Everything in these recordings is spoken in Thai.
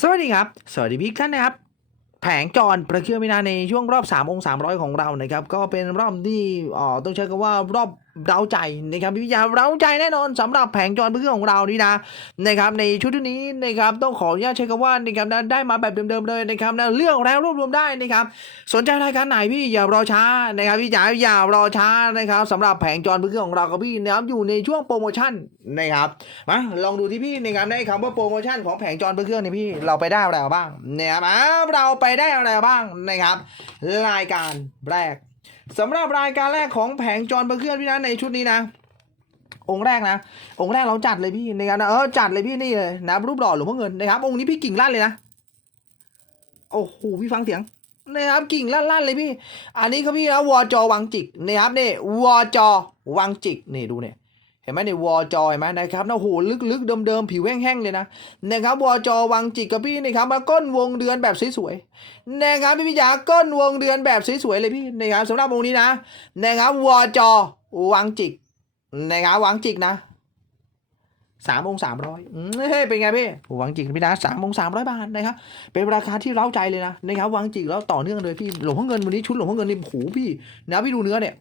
สวัสดีครับ สวัสดีพี่ท่านนะครับ แผงจรประเคื่อไม่นานในช่วงรอบ 3 องศา300ของเรานะครับ ก็เป็นรอบที่อ๋อต้องใช้คำว่ารอบ เร้าใจนะครับพี่วิยาเร้าใจแน่นอนสำหรับแผงจรประเชื่อของเรานี่นะนะครับในชุดนี้นะครับต้องขออนุญาตใช้คำว่านะครับนะได้มาแบบเดิมๆเลยนะครับนะเลือกแล้วรวบรวมได้นะครับสนใจรายการไหนพี่อย่ารอช้านะครับพี่จ๋าอย่ารอช้านะครับสำหรับแผงจรประเชื่อของเรากับพี่นะครับอยู่ในช่วงโปรโมชั่นนะครับมาลองดูที่พี่นะครับได้คำว่าโปรโมชั่นของแผงจรประเชื่อนี่พี่เราไปได้อะไรบ้างนะครับอ่าเราไปได้อะไรบ้างนะครับรายการแรก สำหรับรายการแรกของแผงจรประเชื่อพี่นะในชุดนี้นะ องค์แรกนะ องค์แรกเราจัดเลยพี่ในการนะเออจัดเลยพี่นี่เลยนะรูปหล่อหลวงพ่อเงินนะครับองค์นี้พี่กิ่งลั่นเลยนะโอ้โหพี่ฟังเสียงนะครับกิ่งลั่นๆเลยพี่ อันนี้เขาพี่นะวอจอวังจิกนะครับนี่วอจอวังจิกนี่ดูเนี่ย ห็นไหมเนี่ยวอจอเห็นไหมนะครับนะโหลึกๆเดิมๆผิวแห้งๆเลยนะนะครับวอจอวังจิกกับพี่นะครับมาก้นวงเดือนแบบสวยๆนะครับพี่พิจาก้นวงเดือนแบบสวยๆเลยพี่นะครับสำหรับองนี้นะนะครับวอจอวังจิกนะครับวังจิกนะสามองสามร้อยเฮ้ยเป็นไงพี่หวังจิกพี่นะสามองสามร้อยบาทนะครับ เป็นราคาที่เร้าใจเลยนะนะครับหวังจิกแล้วต่อเนื่องเลยพี่หลวงพ่อเงินวันนี้ชุดหลวงพ่อเงินนี่โอ้โหพี่นะพี่ดูเนื้อเนี่ย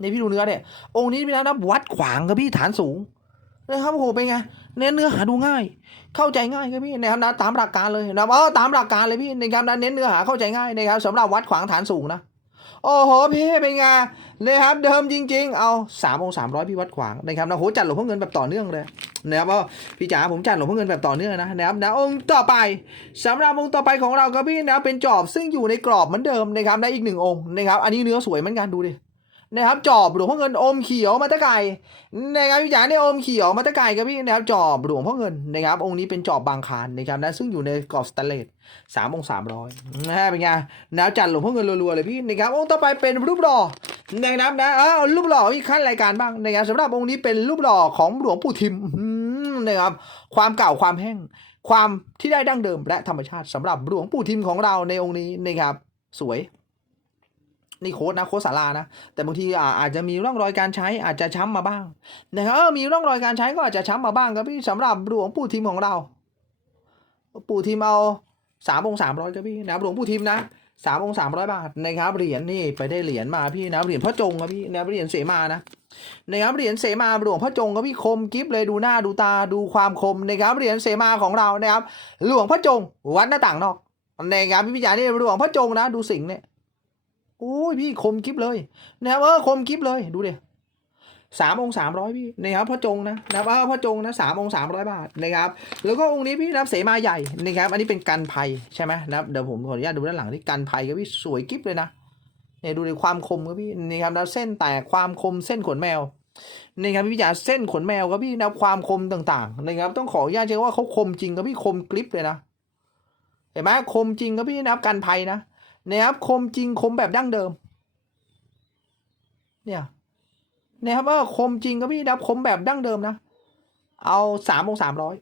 ในพี่ดูเนื้อเนี่ย องค์นี้พี่นะนะวัดขวางครับพี่ฐานสูงนะครับโอ้โหเป็นไงเน้นเนื้อหาดูง่าย เข้าใจง่ายครับพี่นะครับนะตามหลักการเลยนะเออตามหลักการเลยพี่ในะครับนเน้นเนื้อหาเข้าใจง่ายนะครับสำหรับวัดขวางฐานสูงนะโอ้โหพี่เป็นไงนะครับเดิมจริง ๆ เอาสามองสามร้อยพี่วัดขวางนะครับนะโหจัดหลวงพ่อเงินแบบต่อเนื่องเลยนะครับว่าพี่จ๋าผมจัดหลวงพ่อเงินแบบต่อเนื่องนะนะครับนะองค์ต่อไปสำหรับองค์ต่อไปของเราครับพี่นะเป็นจอบซึ่งอยู่ในกรอบเหมือนเดิมนะครับนะอีกหนึ่งองค์นะครับอันนี้เนื้อสวยเหมือนกันดูดิ นะครับจอบหลวงพ่อเงินอมเขียวมาตะไก่นะครับพี่จ๋าเนี่ยอมเขียวมาตะไก่ครับพี่นะครับจอบหลวงพ่อเงินนะครับองค์นี้เป็นจอบบางคานนะครับนะซึ่งอยู่ในกรอบสแตนเลสสามองค์สามร้อยนะฮะเป็นไงนะจัดหลวงพ่อเงินรัวๆเลยพี่นะครับองค์ต่อไปเป็นรูปหล่อนะครับนะเออรูปหล่อมีขั้นรายการบ้างนะครับสำหรับองค์นี้เป็นรูปหล่อของหลวงปู่ทิมนะครับความเก่าความแห้งความที่ได้ดั้งเดิมและธรรมชาติสำหรับหลวงปู่ทิมของเราในองค์นี้นะครับสวย นี่โค้ดนะโค้ดสารานะ แต่บางทีอาจจะมีร่องรอยการใช้อาจจะช้ำมาบ้างนะครับเออมีร่องรอยการใช้ก็อาจจะช้ำมาบ้างครับพี่สำหรับหลวงปู่ทิมของเรา ปู่ทิมเอาสามองสามร้อยครับพี่นะครับหลวงปู่ทิมนะสามองสามร้อยบาทนะครับเหรียญนี่ไปได้เหรียญมาพี่นะเหรียญพ่อจงครับพี่นะเหรียญเสมานะนะครับเหรียญเสมาหลวงพ่อจงก็พี่คมกิฟเลยดูหน้าดูตาดูความคมนะครับเหรียญเสมาของเรานะครับ หลวงพ่อจงวัดหน้าต่างนอกนะครับพี่พิจารนี่หลวงพ่อจงนะดูสิงเนี่ย อ้ยพี่คมกิฟเลยนะครับเออคมกิฟเลยดูเดิสามองสามร้อยพี่นะครับพ่อจงนะนะครับพ่อจงนะสามองสามร้อยบาทนะครับแล้วก็องค์นี้พี่นะครับเสมาใหญ่นะครับ อันนี้เป็นกันภัยใช่ไหมนะครับเดี๋ยวผมขออนุญาตดูด้านหลังที่กันภัยก็พี่สวยกิฟเลยนะเนี่ยดูในความคมครับพี่นี่ครับแล้วเส้นแตกความคมเส้นขนแมวนี่ครับพี่จ๋าเส้นขนแมวครับพี่นะความคมต่างๆนะครับต้องขออนุญาตใช้ว่าเขาคมจริงครับพี่คมกริปเลยนะเห็นไหมคมจริงครับพี่นะครับกันภัยนะ นะครับคมจริงคมแบบดั้งเดิม เนี่ยนะครับว่าคมจริงครับพี่นะครับคมแบบดั้งเดิมนะ เอาสามองสามร้อย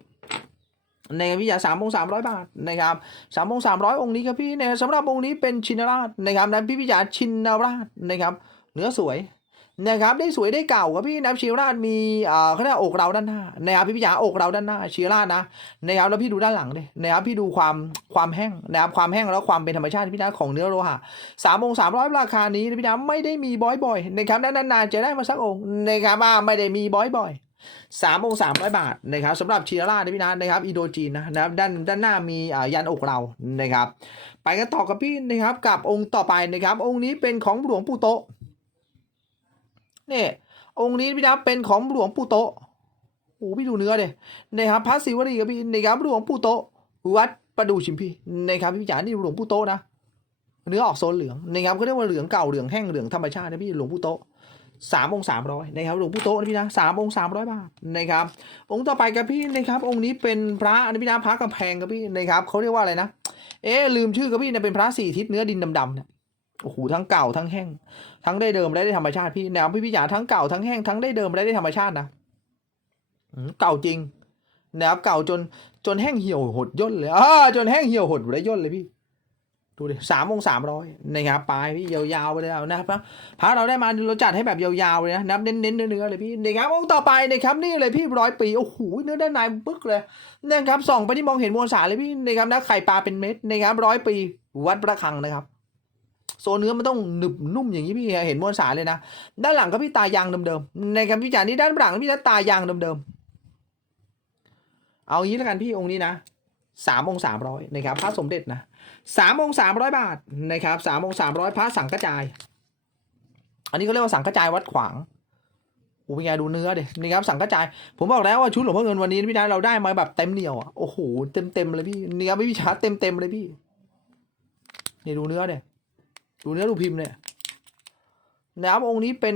ในพี่จ๋าสามองสามร้อยบาทนะครับสามองสามร้อยองค์นี้ครับพี่เนี่ยสำหรับองค์นี้เป็นชินราชนะครับนะพี่พิจารชินราชนะครับเนื้อสวย นะครับได้สวยได้เก่าครับพี่นะชินราชมีเอ่อเขาเรียกอกเราด้านหน้านะครับพี่พิจาอกเราด้านหน้าชินราชนะนะครับแล้วพี่ดูด้านหลังดินะครับพี่ดูความความแห้งนะครับความแห้งแล้วความเป็นธรรมชาติพี่นะของเนื้อโลหะสามองสามร้อยราคานี้นะพี่นะไม่ได้มีบ่อยๆนะครับนานๆจะได้มาสักองค์นะครับว่าไม่ได้มีบ่อยๆสามองสามร้อยบาทนะครับสำหรับชีรานะพี่นะนะครับอีโดจีนนะนะครับด้านด้านหน้ามีอ่ายันอกเรานะครับ ไปกันต่อกับพี่นะครับกับองค์ต่อไปนะครับ องค์นี้เป็นของหลวงปู่โตะนี่ยองค์นี้พี่นะเป็นของหลวงปู่โตโอ้พี่ดูเนื้อเดยนะครับพระศิวลีกับพี่นะครับหลวงปู่โตวัดประดูชิมพี่นะครับพี่จ๋านี่หลวงปู่โตนะเนื้อออกโซนเหลืองนะครับเขาเรียกว่าเหลืองเก่าเหลืองแห้งเหลืองธรรมชาตินะพี่หลวงปู่โตสามองสามร้อยนะครับหลวงปู่โตนะพี่นะสามองสามร้อยบาทนะครับองค์ต่อไปกับพี่นะครับองค์นี้เป็นพระนนี้พี่นะพระกำแพงกับพี่นะครับเขาเรียกว่าอะไรนะเอ๊ลืมชื่อกับพี่เนี่ยเป็นพระสี่ทิศเนื้อดินดำๆเนี่ย โอ้โหทั้งเก่าทั้งแห้ง ทั้งได้เดิมและได้ธรรมชาติพี่แนวพี่พิจาทั้งเก่าทั้งแห้งทั้งได้เดิมและได้ธรรมชาตินะเก่าจริงนะครับเก่าจนจนแห้งเหี่ยวหดย่นเลยอ่าจนแห้งเหี่ยวหดและย่นเลยพี่ดูดิสามองสามร้อยนะครับปลายพี่ยาวๆไปเลยนะครับพระเราได้มาเราจัดให้แบบยาวๆเลยนะนับเน้นๆเนื้อๆเลยพี่นะครับองต่อไปนะครับนี่เลยพี่ร้อยปีโอ้โหเนื้อด้านในปึ๊กเลยนะครับส่องไปที่มองเห็นมวลสารเลยพี่นะครับนะไข่ปลาเป็นเม็ดนะครับร้อยปี วัดประคังนะครับ โซนเนื้อมันต้องหนึบนุ่มอย่างนี้พี่เห็นมวลสารเลยนะ ด้านหลังก็พี่ตายางเดิมๆในครับพี่จ๋านี่ด้านหลังพี่นะตายางเดิมๆเอางี้แล้วกันพี่องค์นี้นะสามองสามร้อยนะครับพระสมเด็จนะสามองสามร้อยบาทนะครับสามองสามร้อยพระสังกระจาย อันนี้ก็เรียกว่าสังกระจายวัดขวางโอ้เป็นไงดูเนื้อเด็นี่ครับสังกระจาย ผมบอกแล้วว่าชุดหลวงพ่อเงินวันนี้พี่นะเราได้มาแบบเต็มเหนียวอะโอ้โหเต็มเต็มๆเลยพี่นี่ครับพี่ชาร์เต็มเต็มๆเลยพี่นี่ดูเนื้อเนี่ย ดูเนื้อดูพิมพ์เนี่ยนะครับองค์นี้เป็น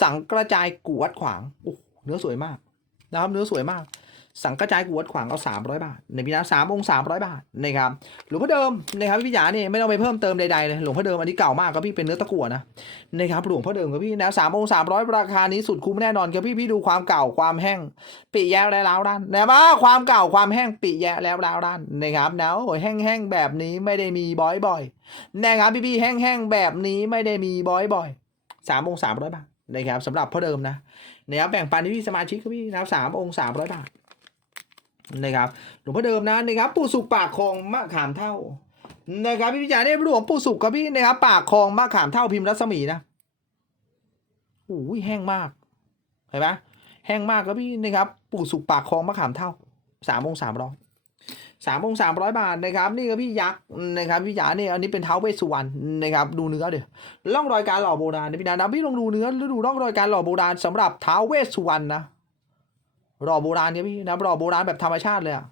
สังกระจายกูวัดขวางโอ้เนื้อสวยมาก นะครับเนื้อสวยมาก สังกระจายกูวัดขวางเอาสามร้อยบาทในพี่นะสามองค์สามร้อยบาทนะครับหลวงพ่อเดิมนะครับพี่จ๋าเนี่ยไม่ต้องไปเพิ่มเติมใดๆเลยหลวงพ่อเดิมอันนี้เก่ามากครับพี่เป็นเนื้อตะกั่วนะนะครับหลวงพ่อเดิมครับพี่นะสามองค์สามร้อยราคานี้สุดคุ้มแน่นอนครับพี่พี่ดูความเก่าความแห้งปีแย่แล้วร้าวด้านนะว่าความเก่าความแห้งปีแย่แล้วร้าวด้านนะครับนะโอ้ยแห้งๆแบบนี้ไม่ได้มีบ่อยๆนะครับพี่ๆแห้งๆแบบนี้ไม่ได้มีบ่อยๆสามองค์สามร้อยบาทนะครับสำหรับพ่อเดิมนะนะครับแบ่งปันที่พี่สมาชิกครับพี่นะครับสามองค์สามร้อยบาท นะครับหลวงพ่อเดิมนะนะครับปู่สุกปากคลองมะขามเท่านะครับพี่พิจารณ์เนี่ยหลวงปู่สุกครับพี่นะครับปากคลองมะขามเท่าพิมพ์รัศมีนะโอ้ยแห้งมากเห็นไหมแห้งมากครับพี่นะครับปู่สุกปากคลองมะขามเท่าสามองสามร้อยสามองสามร้อยบาทนะครับนี่ก็พี่ยักษ์นะครับพี่จ๋าเนี่ยอันนี้เป็นเท้าเวสุวรรณนะครับดูเนื้อเดี๋ยวร่องรอยการหล่อโบราณนะพี่นานะพี่ลองดูเนื้อหรือดูร่องรอยการหล่อโบราณสำหรับเท้าเวสุวรรณนะ หล่อโบราณเนี่ยพี่นะหล่อโบราณแบบธรรมชาติเลยอะ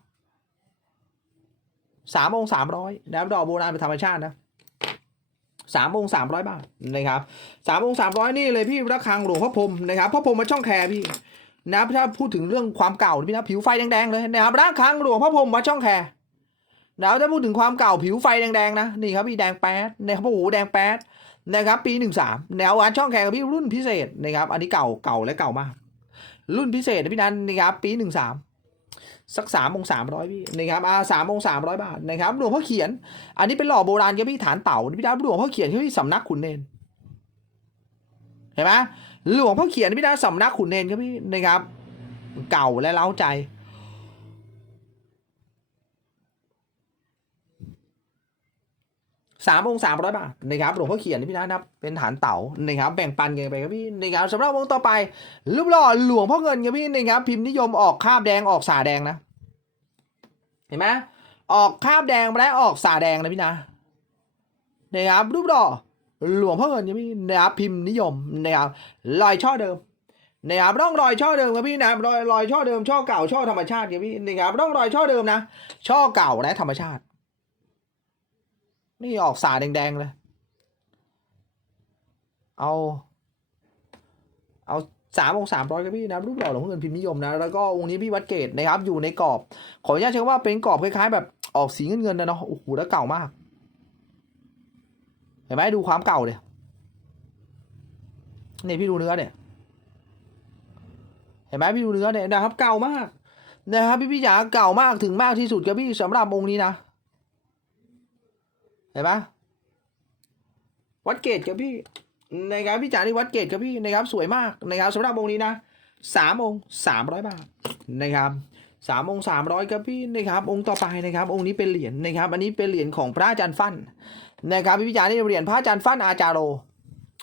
สามองสามร้อยนะหล่อโบราณแบบธรรมชาตินะสามองสามร้อยบาทนะครับสามองสามร้อยนี่เลยพี่ระฆังหลวงพ่อพรมนะครับพ่อพรมมาช่องแคร์พี่นะถ้าพูดถึงเรื่องความเก่าพี่นะผิวไฟแดงๆเลยนะครับระฆังหลวงพ่อพรมมาช่องแคร์แล้วถ้าพูดถึงความเก่าผิวไฟแดงๆนะนี่ครับพี่แดงแป๊ดนะครับโอ้โหแดงแป๊ดนะครับปีหนึ่งสามแนวอันช่องแข่งกับพี่รุ่นพิเศษนะครับอันนี้เก่าเก่าและเก่ามาก รุ่นพิเศษนะพี่นันนะครับปีหนึ่งสามสักสามองสามร้อยพี่นะครับอ่าสามองสามร้อยบาทนะครับหลวงพ่อเขียน อันนี้เป็นหล่อโบราณครับพี่ฐานเต่าพี่นันหลวงพ่อเขียนที่สำนักขุนเนนเห็นไหมหลวงพ่อเขียนพี่นันสำนักขุนเนนครับพี่นะครับเก่าและเล้าใจ สามองสามร้อยบาทนะครับหลวงพ่อเขียนนี่พี่นะครับเป็นฐานเต่านะครับแบ่งปันกันไปครับพี่นะครับสำหรับวงต่อไปรูปหล่อหลวงพ่อเงินครับพี่นะครับพิมพ์นิยมออกคาบแดงออกสาแดงนะ เห็นไหมออกคาบแดงและออกสาแดงนะพี่นะนะครับรูปหล่อหลวงพ่อเงินครับพี่นะครับพิมพ์นิยมนะครับรอยช่อเดิมนะครับร่องรอยช่อเดิมครับพี่นะครับรอยรอยช่อเดิมช่อเก่าช่อธรรมชาติครับพี่นะครับร่องรอยช่อเดิมนะ ช่อเก่าและธรรมชาติ นี่ออกสาแดงๆเลย เอา เอาสามองสามร้อยครับพี่นะรูปหล่อหลวงพ่อเงินพิมพ์นิยมนะ แล้วก็องค์นี้พี่วัดเกตนะครับ อยู่ในกรอบ ขออนุญาตใช้คำว่าเป็นกรอบคล้ายๆ แบบออกสีเงินเงินๆนะเนาะโอ้โหแล้วเก่ามาก เห็นไหมดูความเก่าเลยนี่พี่ดูเนื้อเนี่ย เห็นไหมพี่ดูเนื้อเนี่ยนะครับ เก่ามากนะครับพี่พี่จ๋าเก่ามากถึงมากที่สุดครับพี่สำหรับองค์นี้นะ เห็นปะวัดเกตครับพี่นะครับพี่จ๋านี่วัดเกตครับพี่นะครับสวยมากนะครับสำหรับองค์นี้นะสามองค์สามร้อยบาทนะครับสามองค์สามร้อยครับพี่นะครับ องค์ต่อไปนะครับ องค์นี้เป็นเหรียญนะครับ อันนี้เป็นเหรียญของพระอาจารย์ฟั่นนะครับพี่จ๋านี่เหรียญพระอาจารย์ฟั่นอาจารโร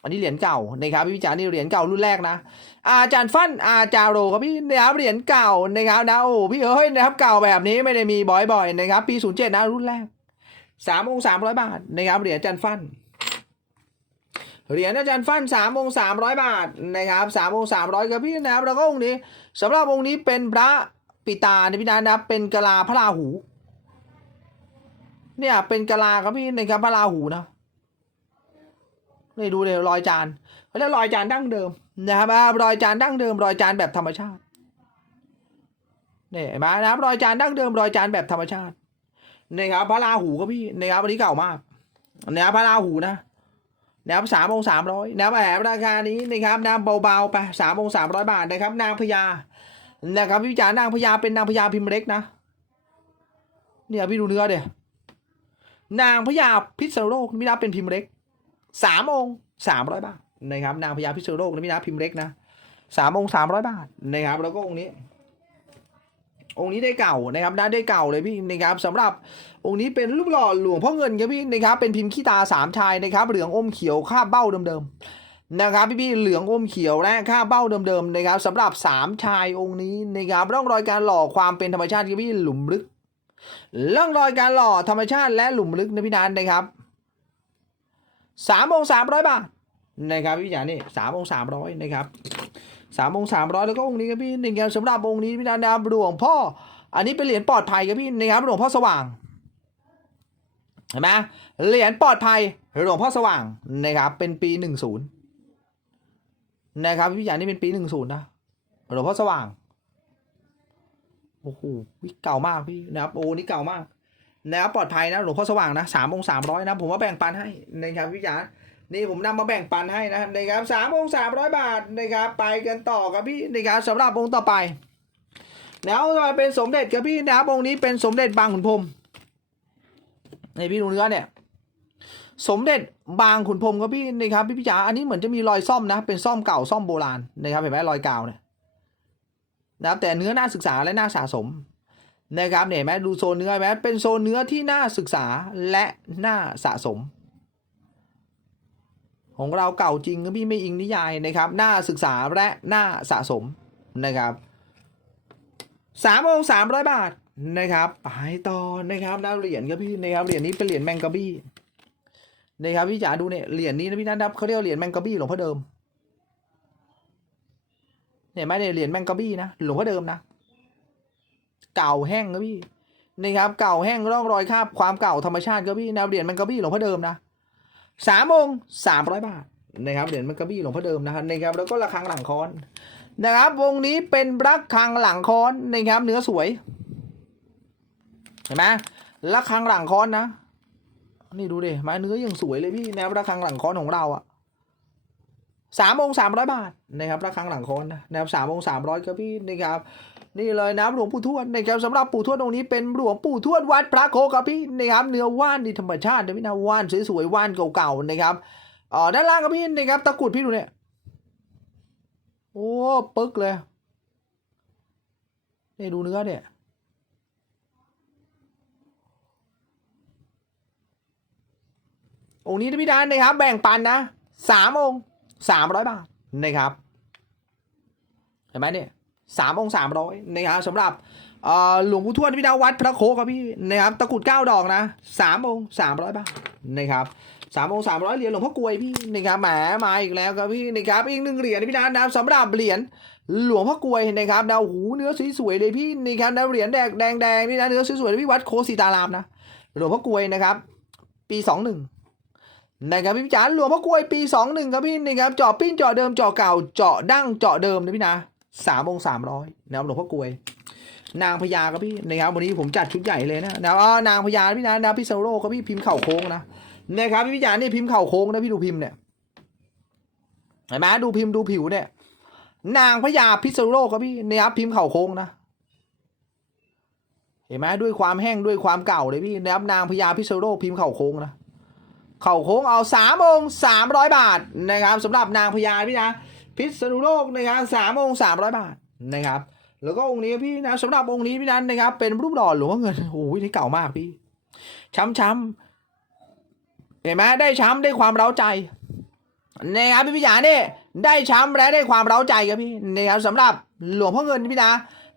อันนี้เหรียญเก่านะครับพี่จ๋านี่เหรียญเก่ารุ่นแรกนะ อาจารย์ฟั่นอาจารโรครับพี่นะครับเหรียญเก่านะครับนะโอ้พี่เอ้ยนะครับเก่าแบบนี้ไม่ได้มีบ่อยๆนะครับปีศูนย์เจ็ดนะรุ่นแรก สามองสามร้อยบาทนะครับเหรียญจารย์ฟันเหรียญอาจารย์ฟันสามองสามร้อยบาทนะครับสามองสามร้อยครับพี่นะครับแล้วก็องค์นี้สำหรับองค์นี้เป็นพระปิตาในพี่นานะครับเป็นกะลาพระราหูเนี่ยเป็นกะลาครับพี่นะครับพระราหูนะนี่ดูเลยรอยจานเขาเรียกรอยจานดั้งเดิมนะครับอ่ารอยจานดั้งเดิม รอยจานแบบธรรมชาตินี่เห็นไหมนะครับรอยจานดั้งเดิม รอยจานแบบธรรมชาติ นะครับพระราหูก็พี่นะครับอันนี้เก่ามากนะครับพระราหูนะนะครับสามองสามร้อยนะครับแอบราคานี้นะครับนะเบาๆไปสามองสามร้อยบาทนะครับ นางพญานะครับพี่จ๋านางพญาเป็นนางพญาพิมพ์เล็กนะ เนี่ยพี่ดูเนื้อเดี๋ยนางพญาพิษณุโลกนี่นะเป็นพิมพ์เล็กสามองสามร้อยบาทนะครับนางพญาพิษณุโลกนี่นะพิมพ์เล็กนะสามองสามร้อยบาทนะครับแล้วก็องค์นี้ องค์นี้ได้เก่านะครับได้ได้เก่าเลยพี่นะครับสำหรับองค์นี้เป็นรูปหล่อหลวงพ่อเงินครับพี่นะครับเป็นพิมพ์ขี้ตาสามชายนะครับเหลืองอมเขียวคาบเบ้าเดิมๆนะครับพี่พี่ๆเหลืองอมเขียวและคาบเบ้าเดิมๆนะครับสำหรับสามชายองค์นี้นะครับร่องรอยการหล่อความเป็นธรรมชาติครับพี่หลุมลึกร่องรอยการหล่อธรรมชาติและหลุมลึกนะพี่นันนะครับสามองสามร้อยบาทนะครับพี่จ๋านี่สามองสามร้อยนะครับ สามองค์สามร้อยแล้วก็องค์นี้ครับพี่หนึ่งครับสำหรับองค์นี้พี่นันนะครับหลวงพ่อ อันนี้เป็นเหรียญปลอดภัยครับพี่นะครับหลวงพ่อสว่างเห็นไหมเหรียญปลอดภัยหลวงพ่อสว่างนะครับ เป็นปีหนึ่งศูนย์นะครับพี่ใหญ่นี่เป็นปีหนึ่งศูนย์นะหลวงพ่อสว่างโอ้โหเก่ามากพี่นะครับโอ้นี่เก่ามากนะครับปลอดภัยนะหลวงพ่อสว่างนะสามองค์สามร้อยนะ ผมว่าแบ่งปันให้นะครับพี่จ๋า นี่ผมนำมาแบ่งปันให้นะครับนะครับสามองสามร้อยบาทนะครับไปกันต่อครับพี่นะครับสำหรับองค์ต่อไปแล้วเป็นสมเด็จครับพี่นะครับองค์นี้เป็นสมเด็จบางขุนพรหมนี่พี่ดูเนื้อเนี่ยสมเด็จบางขุนพรมครับพี่นี่ครับพี่พี่จ๋าอันนี้เหมือนจะมีรอยซ่อมนะ เป็นซ่อมเก่าซ่อมโบราณนะครับเห็นไหมรอยกาวเนี่ยนะครับแต่เนื้อน่าศึกษาและน่าสะสมนะครับเนี่ยเห็นไหมดูโซนเนื้อไหมเป็นโซนเนื้อที่น่าศึกษาและน่าสะสม ของเราเก่าจริงครับพี่ไม่อิงนิยายนะครับน่าศึกษาและน่าสะสมนะครับสามองสามร้อยบาทนะครับไปต่อนะครับดาวเหรียญครับพี่นะครับเหรียญนี้เป็นเหรียญแมงกะบี้นะครับพี่จ๋าดูเนี่ยเหรียญนี้นะพี่นัทับเขาเรียกเหรียญแมงกะบี้หลวงพ่อเดิมเนี่ยไหมเนี่ยเหรียญแมงกะบี้นะหลวงพ่อเดิมนะ เก่าแห้งครับพี่นะครับ เก่าแห้งร่องรอยคราบความเก่าธรรมชาติครับพี่แนวเหรียญแมงกะบี้หลวงพ่อเดิมนะ สามองค์สามร้อยบาทนะครับเหรียญแมงกะบี้หลวงพ่อเดิมนะครับนะครับแล้วก็ระฆังหลังคอนนะครับ วงนี้เป็นรักคังหลังคอนนะครับ เนื้อสวย เห็นไหมรักคังหลังคอนนะนี่ดูดิมาเนื้อยังสวยเลยพี่นะครับรักคังหลังคอนของเราอะสามองสามร้อยบาทนะครับรักคังหลังคอนนะครับสามองสามร้อยครับพี่นะครับ นี่เลยนะหลวงปู่ทวดนะครับสำหรับปู่ทวดองค์นี้เป็นหลวงปู่ทวดวัดพระโคครับพี่นะครับเนื้อว่านนี่ธรรมชาตินะพี่นะว่านสวยๆว่านเก่าๆนะครับอ๋อด้านล่างครับพี่นะครับตะกรุดพี่ดูเนี่ยโอ้ปึ๊กเลยนี่ดูเนื้อเนี่ยองค์นี้นะพี่ดานนะครับ แบ่งปันนะสามองค์สามร้อยบาทนะครับเห็นไหมเนี่ย สามองค์สามร้อยนะครับสำหรับหลวงปู่ทวดพี่ดาววัดพระโคครับพี่นะครับตะกรุดเก้าดอกนะสามองค์สามร้อยบาทนะครับสามองสามร้อยเหรียญหลวงพ่อกลวยพี่นะครับแหมมาอีกแล้วครับพี่นะครับอีกหนึ่งเหรียญนพี่ดานะครับสำหรับเหรียญหลวงพ่อกลวยนะครับดาวหูเนื้อสวยๆเลยพี่นะครับดาวเหรียญแดงแดงแดงนี่นะเนื้อสวยๆเลยพี่วัดโคสีตารามนะหลวงพ่อกลวยนะครับปีสองหนึ่งนะครับพี่จ๋าหลวงพ่อกลวยปีสองหนึ่งครับพี่นะครับเจาะปิ้นเจาะเดิมเจาะเก่าเจาะดั้งเจาะเดิมนะพี่นะ สามองสามร้อยนะครับหลวงพ่อกลวย นางพญาครับพี่นะครับวันนี้ผมจัดชุดใหญ่เลยนะนะอ๋อนางพญาพี่นะนะพี่เซโร่ครับพี่พิมพ์เข่าโค้งนะนะครับพี่จ๋านี่พิมพ์เข่าโค้งนะพี่ดูพิมพ์เนี่ยเห็นไหมดูพิมพ์ดูผิวเนี่ย นางพญาพิษณุโลกครับพี่นะครับพิมพ์เข่าโค้งนะเห็นไหมด้วยความแห้งด้วยความเก่าเลยพี่นะครับนางพญาพิษณุโลกพิมพ์เข่าโค้งนะเข่าโค้งเอาสามองสามร้อยบาทนะครับสำหรับนางพญาพี่นะ พิษณุโลกนะครับสามองค์สามร้อยบาทนะครับ แล้วก็องค์นี้พี่นะสำหรับองค์นี้พี่นั้นนะครับ เป็นรูปหล่อหลวงพ่อเงินโอ้ยนี่เก่ามากพี่ ช้ำช้ำๆเห็นไหมได้ช้ำได้ความเร้าใจนะครับพี่พิจารเนี่ยได้ช้ำและได้ความเร้าใจครับพี่นะครับสำหรับหลวงพ่อเงินพี่นะ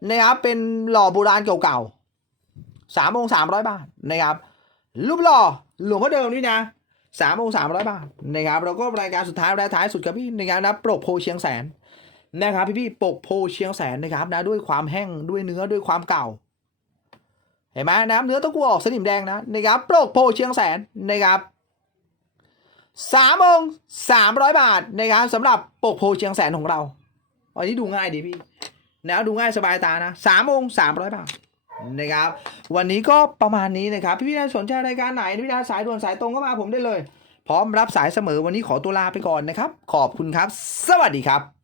นะครับเป็นหล่อโบราณเก่าๆสามองสามร้อยบาทนะครับรูปหล่อหลวงพ่อเดิมนี่นะ สามองสามร้อยบาทนะครับแล้วก็รายการสุดท้ายและท้ายสุดครับพี่นะครับนะปลกโพเชียงแสนนะครับพี่พี่ปกโพเชียงแสนนะครับนะด้วยความแห้งด้วยเนื้อด้วยความเก่า เห็นไหมนะครับเนื้อตะกัวออกสนิมแดงนะนะครับปลกโพเชียงแสนนะครับสามองสามร้อยบาทนะครับสำหรับปกโพเชียงแสนของเราอันนี้ดูง่ายดีพี่นะดูง่ายสบายตานะสามองสามร้อยบาท นะครับ วันนี้ก็ประมาณนี้นะครับ พี่พี่สนใจรายการไหนพี่ดาสายด่วนสายตรงก็มาผมได้เลย พร้อมรับสายเสมอวันนี้ขอตัวลาไปก่อนนะครับ ขอบคุณครับ สวัสดีครับ